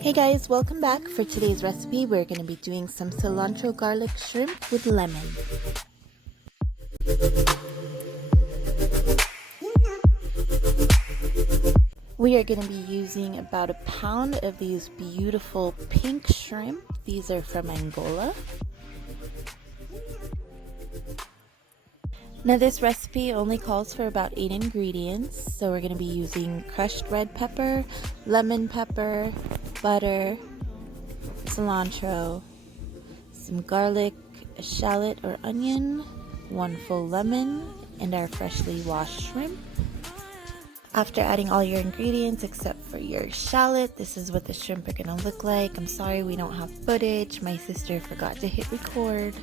Hey guys, welcome back. For today's recipe, we're going to be doing some cilantro garlic shrimp with lemon. We are going to be using about a pound of these beautiful pink shrimp. These are from Angola. Now this recipe only calls for about 8 ingredients, so we're going to be using crushed red pepper, lemon pepper, butter, cilantro, some garlic, a shallot or onion, 1 full lemon, and our freshly washed shrimp. After adding all your ingredients except for your shallot, this is what the shrimp are going to look like. I'm sorry we don't have footage. My sister forgot to hit record.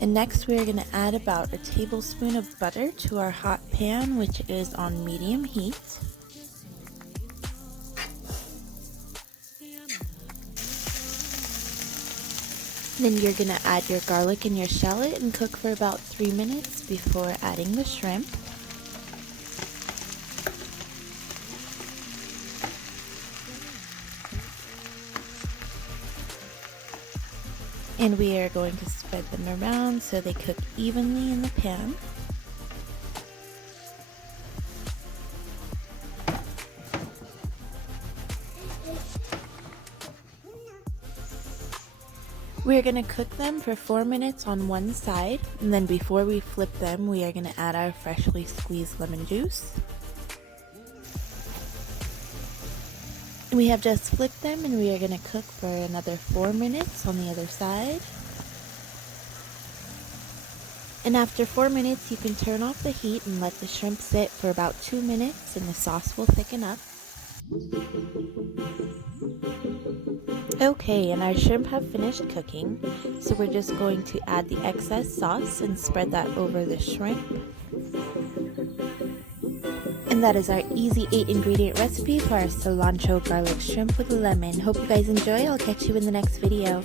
And next we're going to add about a tablespoon of butter to our hot pan, which is on medium heat. Then you're going to add your garlic and your shallot and cook for about 3 minutes before adding the shrimp. And we are going to spread them around so they cook evenly in the pan. We're going to cook them for 4 minutes on one side, and then before we flip them, we are going to add our freshly squeezed lemon juice. We have just flipped them, and we are going to cook for another 4 minutes on the other side. And after 4 minutes, you can turn off the heat and let the shrimp sit for about 2 minutes, and the sauce will thicken up. Okay, and our shrimp have finished cooking, so we're just going to add the excess sauce and spread that over the shrimp. And that is our easy 8 ingredient recipe for our cilantro garlic shrimp with lemon. Hope you guys enjoy. I'll catch you in the next video.